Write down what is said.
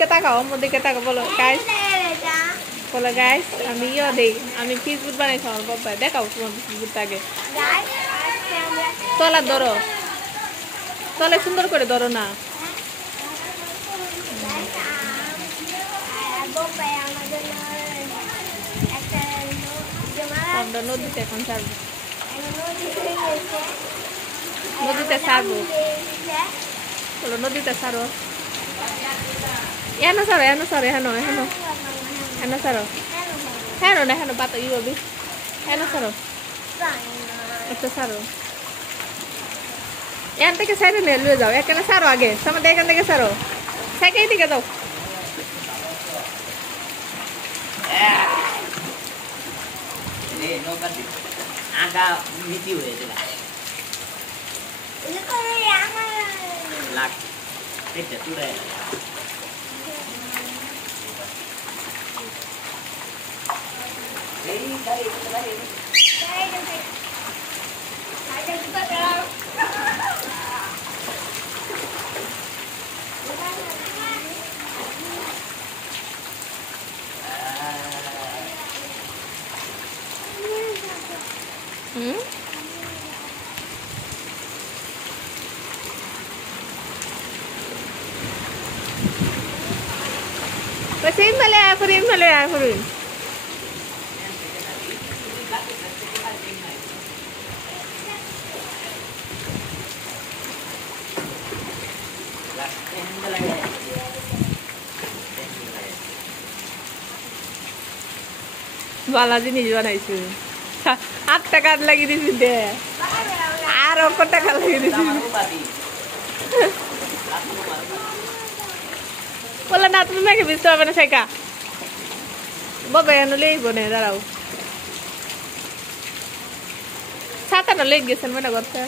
দিকে তাকাও আমার দিকে তাকাও বলো গাইস বলো গাইস আমি দেই আমি ফেসবুক বানাইছি আমার বাবা দেখাও তোমার ফেসবুকটাকে তলা ধরো তলে সুন্দর করে ধরো না আমরা নদীতে এখন ছাড়বো নদীতে ছাড়বো বলো নদীতে ছাড়ো এনো ছাড়ো এনো ছাড়ো এনো এনো এনো ছাড়ো হ্যাঁ না হ্যাঁ বাতা ইউ বি এনো ছাড়ো একটা ছাড়ো এখান থেকে সাইডে নিয়ে লুয়ে যাও এখানে ছাড়ো আগে সামনে এখান থেকে ছাড়ো সাইকেল দিকে যাও আগা মিটি হয়ে যাবে লাগ এটা তুলে এই গাড়ি গাড়ি Pasin male apurin male apurin. Bala jinis banaichu. 8 টাকা লাগি দিছি দে। আর কত টাকা লাগি দিছি? বলে না তুমি মেঘে ভিজতে হবে না শেখা বাবা এনে লেইব না দাঁড়াও ছাতা না লেগে গেছেন মনে করতে